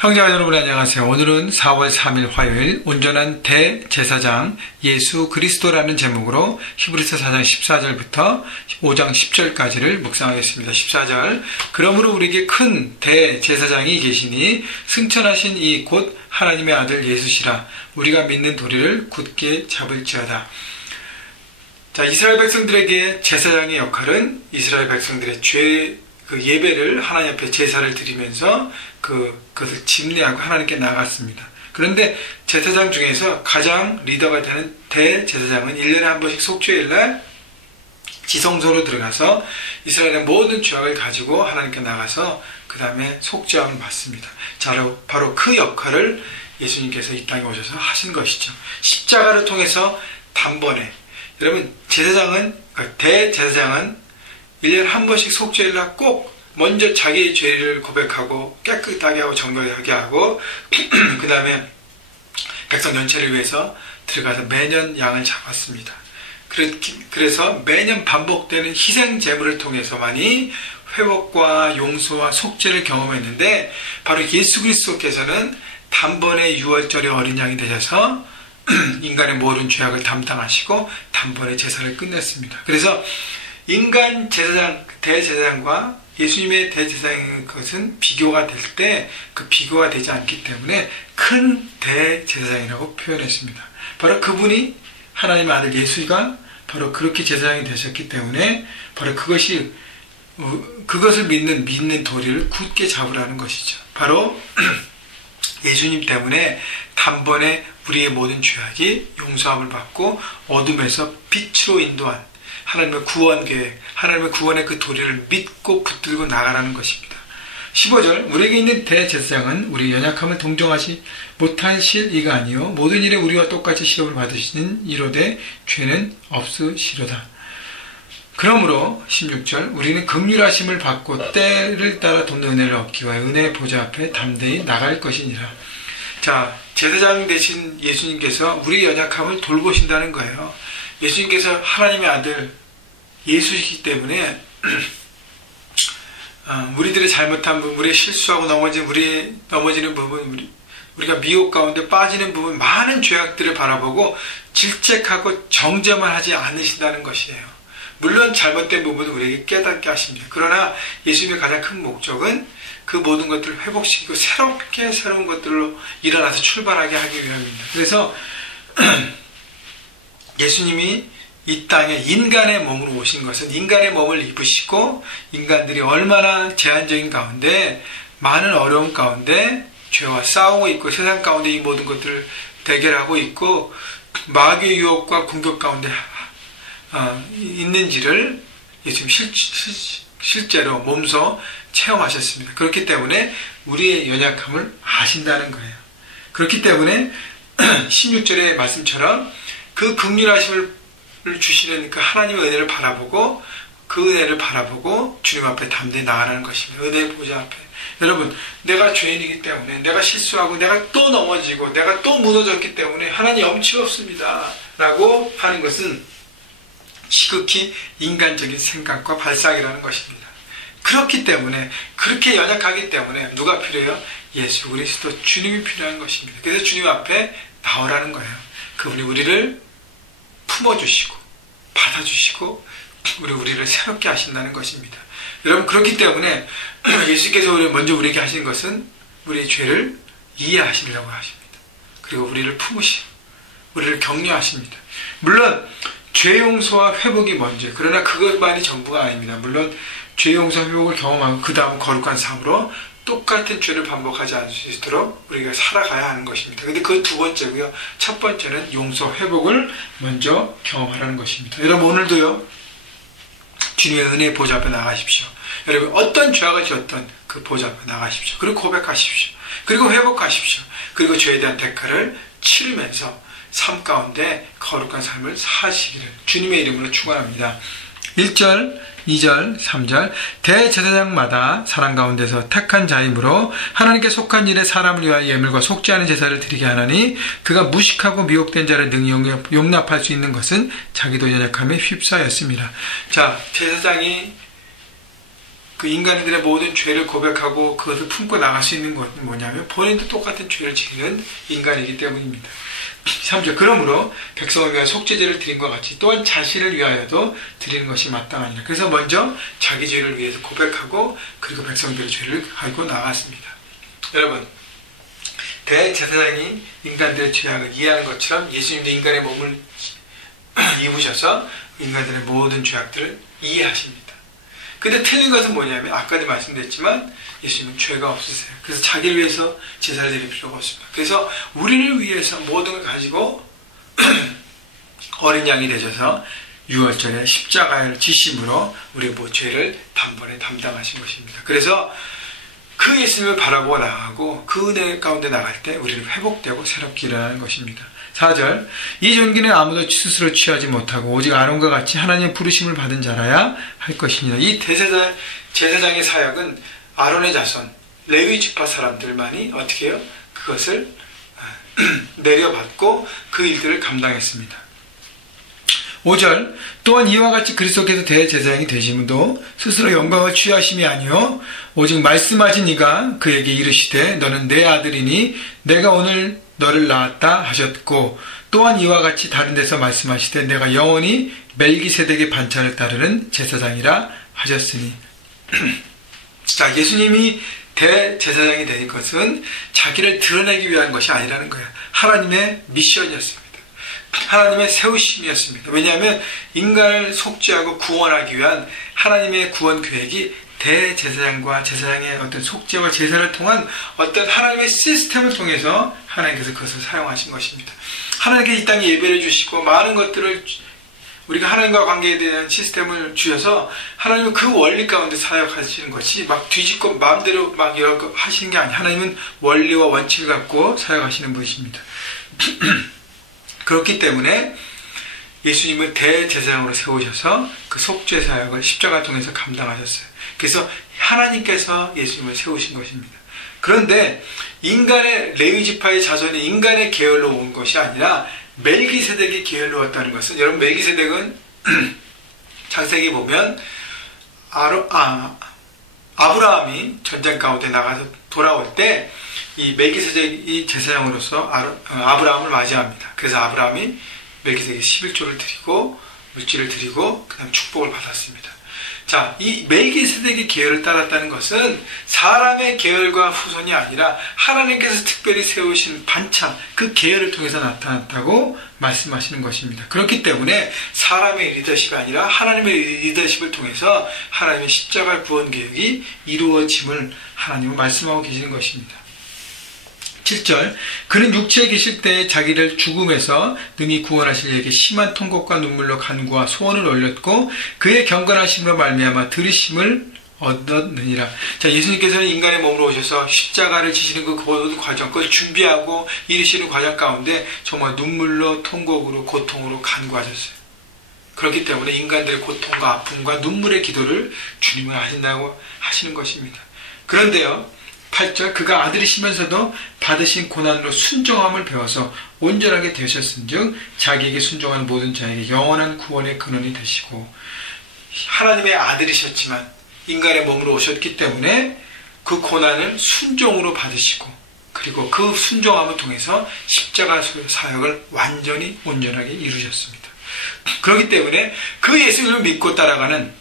형제가 여러분 안녕하세요. 오늘은 4월 3일 화요일 온전한 대제사장 예수 그리스도라는 제목으로 히브리서 4장 14절부터 5장 10절까지를 묵상하겠습니다. 14절 그러므로 우리에게 큰 대제사장이 계시니 승천하신 이 곧 하나님의 아들 예수시라. 우리가 믿는 도리를 굳게 잡을지어다. 자, 이스라엘 백성들에게 제사장의 역할은 이스라엘 백성들의 그 예배를 하나님 앞에 제사를 드리면서 그것을 집례하고 하나님께 나갔습니다. 그런데 제사장 중에서 가장 리더가 되는 대제사장은 1년에 한 번씩 속죄일날 지성소로 들어가서 이스라엘의 모든 죄악을 가지고 하나님께 나가서 그 다음에 속죄함을 받습니다. 바로 그 역할을 예수님께서 이 땅에 오셔서 하신 것이죠. 십자가를 통해서 단번에 여러분 대제사장은 1년에 한 번씩 속죄일날 꼭 먼저 자기의 죄를 고백하고 깨끗하게 하고 정결하게 하고 그 다음에 백성 전체를 위해서 들어가서 매년 양을 잡았습니다. 그래서 매년 반복되는 희생 제물을 통해서만이 회복과 용서와 속죄를 경험했는데 바로 예수 그리스도께서는 단번에 6월절에 어린 양이 되셔서 인간의 모든 죄악을 담당하시고 단번에 제사를 끝냈습니다. 그래서 인간 대제사장과 예수님의 대제사장의 것은 비교가 될 때 그 비교가 되지 않기 때문에 큰 대제사장이라고 표현했습니다. 바로 그분이 하나님의 아들 예수가 바로 그렇게 제사장이 되셨기 때문에 바로 그것을 믿는 도리를 굳게 잡으라는 것이죠. 바로 예수님 때문에 단번에 우리의 모든 죄악이 용서함을 받고 어둠에서 빛으로 인도한 하나님의 구원 계획, 하나님의 구원의 그 도리를 믿고 붙들고 나가라는 것입니다. 15절 우리에게 있는 대제사장은 우리 연약함을 동정하시 못하실 이가 아니요 모든 일에 우리와 똑같이 시험을 받으시는 이로되 죄는 없으시로다. 그러므로 16절 우리는 긍휼하심을 받고 때를 따라 돕는 은혜를 얻기 위하여 은혜의 보좌 앞에 담대히 나갈 것이니라. 자, 제사장 되신 예수님께서 우리의 연약함을 돌보신다는 거예요. 예수님께서 하나님의 아들 예수이기 때문에 우리들의 잘못한 부분, 우리의 실수하고 넘어지는 부분, 우리가 미혹 가운데 빠지는 부분, 많은 죄악들을 바라보고 질책하고 정죄만 하지 않으신다는 것이에요. 물론 잘못된 부분은 우리에게 깨닫게 하십니다. 그러나 예수님의 가장 큰 목적은 그 모든 것들을 회복시키고 새로운 것들로 일어나서 출발하게 하기 위함입니다. 그래서 예수님이 이 땅에 인간의 몸으로 오신 것은 인간의 몸을 입으시고 인간들이 얼마나 제한적인 가운데 많은 어려움 가운데 죄와 싸우고 있고 세상 가운데 이 모든 것들을 대결하고 있고 마귀의 유혹과 공격 가운데 있는지를 예수님 실제로 몸소 체험하셨습니다. 그렇기 때문에 우리의 연약함을 아신다는 거예요. 그렇기 때문에 16절의 말씀처럼 그 긍휼하심을 주시는 그 하나님의 은혜를 바라보고 그 은혜를 바라보고 주님 앞에 담대히 나아가는 것입니다. 은혜의 보좌 앞에. 여러분, 내가 죄인이기 때문에 내가 실수하고 내가 또 넘어지고 내가 또 무너졌기 때문에 하나님 염치가 없습니다 라고 하는 것은 지극히 인간적인 생각과 발상이라는 것입니다. 그렇기 때문에 그렇게 연약하기 때문에 누가 필요해요? 예수 그리스도 주님이 필요한 것입니다. 그래서 주님 앞에 나오라는 거예요. 그분이 우리를 품어주시고 받아주시고 우리를 새롭게 하신다는 것입니다. 여러분, 그렇기 때문에 예수께서 먼저 우리에게 하신 것은 우리의 죄를 이해하시려고 하십니다. 그리고 우리를 품으시고 우리를 격려하십니다. 물론 죄 용서와 회복이 먼저, 그러나 그것만이 전부가 아닙니다. 물론 죄 용서 회복을 경험하고 그 다음 거룩한 삶으로 똑같은 죄를 반복하지 않을 수 있도록 우리가 살아가야 하는 것입니다. 근데 그 두 번째고요. 첫 번째는 용서 회복을 먼저 경험하라는 것입니다. 여러분, 오늘도요, 주님의 은혜의 보좌 앞에 나가십시오. 여러분, 어떤 죄악을 지었던 그 보좌 앞에 나가십시오. 그리고 고백하십시오. 그리고 회복하십시오. 그리고 죄에 대한 대가를 치르면서 삶 가운데 거룩한 삶을 사시기를 주님의 이름으로 축원합니다. 1절, 2절, 3절 대제사장마다 사람 가운데서 택한 자이므로 하나님께 속한 일에 사람을 위하여 예물과 속죄하는 제사를 드리게 하나니 그가 무식하고 미혹된 자를 능히 용납할 수 있는 것은 자기도 연약함에 휩싸였습니다. 자, 제사장이 그 인간들의 모든 죄를 고백하고 그것을 품고 나갈 수 있는 것은 뭐냐면 본인도 똑같은 죄를 지는 인간이기 때문입니다. 3절 그러므로 백성을 위하여 속죄제를 드린 것 같이 또한 자신을 위하여도 드리는 것이 마땅하니라. 그래서 먼저 자기 죄를 위해서 고백하고 그리고 백성들의 죄를 하고 나갔습니다. 여러분 대제사장이 인간들의 죄악을 이해하는 것처럼 예수님도 인간의 몸을 입으셔서 인간들의 모든 죄악들을 이해하십니다. 근데 틀린 것은 뭐냐면 아까도 말씀드렸지만 예수님은 죄가 없으세요. 그래서 자기를 위해서 제사를 드릴 필요가 없습니다. 그래서 우리를 위해서 모든 걸 가지고 어린 양이 되셔서 6월절에 십자가를 지심으로 우리의 죄를 단번에 담당하신 것입니다. 그래서 그 예수님을 바라보고 나가고 그 은혜 가운데 나갈 때 우리는 회복되고 새롭게 일어나는 것입니다. 4절 이 존귀는 아무도 스스로 취하지 못하고 오직 아론과 같이 하나님의 부르심을 받은 자라야 할 것이니라. 이 제사장의 사역은 아론의 자손 레위 지파 사람들만이 어떻게 해요? 그것을 내려받고 그 일들을 감당했습니다. 5절 또한 이와 같이 그리스도께서 대제사장이 되심도 스스로 영광을 취하심이 아니요 오직 말씀하신 이가 그에게 이르시되 너는 내 아들이니 내가 오늘 너를 낳았다 하셨고 또한 이와 같이 다른 데서 말씀하시되 내가 영원히 멜기세덱의 반차를 따르는 제사장이라 하셨으니 자 예수님이 대제사장이 된 것은 자기를 드러내기 위한 것이 아니라는 거예요. 하나님의 미션이었습니다. 하나님의 세우심이었습니다. 왜냐하면 인간을 속죄하고 구원하기 위한 하나님의 구원 계획이 대제사장과 제사장의 어떤 속죄와 제사를 통한 어떤 하나님의 시스템을 통해서 하나님께서 그것을 사용하신 것입니다. 하나님께 이 땅에 예배를 주시고 많은 것들을 우리가 하나님과 관계에 대한 시스템을 주셔서 하나님은 그 원리 가운데 사역하시는 것이 막 뒤집고 마음대로 막 이렇게 하시는 게 아니에요. 하나님은 원리와 원칙을 갖고 사역하시는 분이십니다. 그렇기 때문에 예수님을 대제사장으로 세우셔서 그 속죄 사역을 십자가 통해서 감당하셨어요. 그래서 하나님께서 예수님을 세우신 것입니다. 그런데 인간의 레위지파의 자손이 인간의 계열로 온 것이 아니라 멜기세덱의 계열로 왔다는 것은 여러분 멜기세덱은 창세기 보면 아브라함이 전쟁 가운데 나가서 돌아올 때 이 멜기세덱이 제사장으로서 아브라함을 맞이합니다. 그래서 아브라함이 멜기세덱에 11조를 드리고 물질을 드리고 그 다음 축복을 받았습니다. 자, 이 멜기세덱의 계열을 따랐다는 것은 사람의 계열과 후손이 아니라 하나님께서 특별히 세우신 반차, 그 계열을 통해서 나타났다고 말씀하시는 것입니다. 그렇기 때문에 사람의 리더십이 아니라 하나님의 리더십을 통해서 하나님의 십자가 구원 계획이 이루어짐을 하나님은 말씀하고 계시는 것입니다. 7절 그는 육체에 계실 때에 자기를 죽음에서 능히 구원하실 이에게 심한 통곡과 눈물로 간구와 소원을 올렸고 그의 경건하심으로 말미암아 들으심을 얻었느니라. 자, 예수님께서는 인간의 몸으로 오셔서 십자가를 지시는 그 모든 과정, 그걸 준비하고 이루시는 과정 가운데 정말 눈물로 통곡으로 고통으로 간구하셨어요. 그렇기 때문에 인간들의 고통과 아픔과 눈물의 기도를 주님은 하신다고 하시는 것입니다. 그런데요 8절 그가 아들이시면서도 받으신 고난으로 순종함을 배워서 온전하게 되셨은즉 자기에게 순종하는 모든 자에게 영원한 구원의 근원이 되시고 하나님의 아들이셨지만 인간의 몸으로 오셨기 때문에 그 고난을 순종으로 받으시고 그리고 그 순종함을 통해서 십자가 사역을 완전히 온전하게 이루셨습니다. 그렇기 때문에 그 예수님을 믿고 따라가는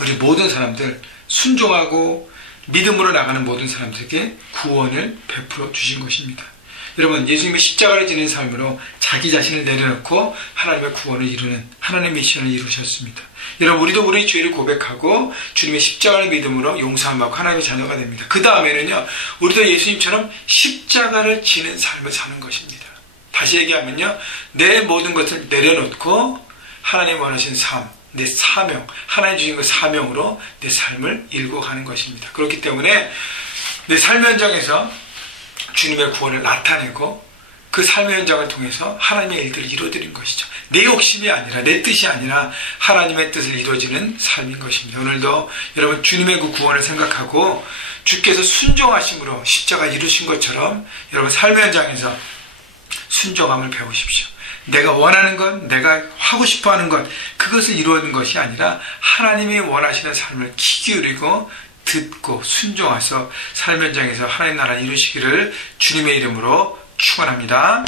우리 모든 사람들 순종하고 믿음으로 나가는 모든 사람들에게 구원을 베풀어 주신 것입니다. 여러분 예수님의 십자가를 지닌 삶으로 자기 자신을 내려놓고 하나님의 구원을 이루는 하나님의 미션을 이루셨습니다. 여러분 우리도 우리의 죄를 고백하고 주님의 십자가를 믿음으로 용서함 받고 하나님의 자녀가 됩니다. 그 다음에는요 우리도 예수님처럼 십자가를 지는 삶을 사는 것입니다. 다시 얘기하면요 내 모든 것을 내려놓고 하나님 원하신 삶 내 사명, 하나님 주신 그 사명으로 내 삶을 일고 가는 것입니다. 그렇기 때문에 내 삶의 현장에서 주님의 구원을 나타내고 그 삶의 현장을 통해서 하나님의 일들을 이루어드린 것이죠. 내 욕심이 아니라 내 뜻이 아니라 하나님의 뜻을 이루어지는 삶인 것입니다. 오늘도 여러분 주님의 그 구원을 생각하고 주께서 순종하심으로 십자가 이루신 것처럼 여러분 삶의 현장에서 순종함을 배우십시오. 내가 원하는 것, 내가 하고 싶어하는 것, 그것을 이루는 것이 아니라 하나님이 원하시는 삶을 기 기울이고 듣고 순종하셔서 삶 현장에서 하나님 나라 이루시기를 주님의 이름으로 축원합니다.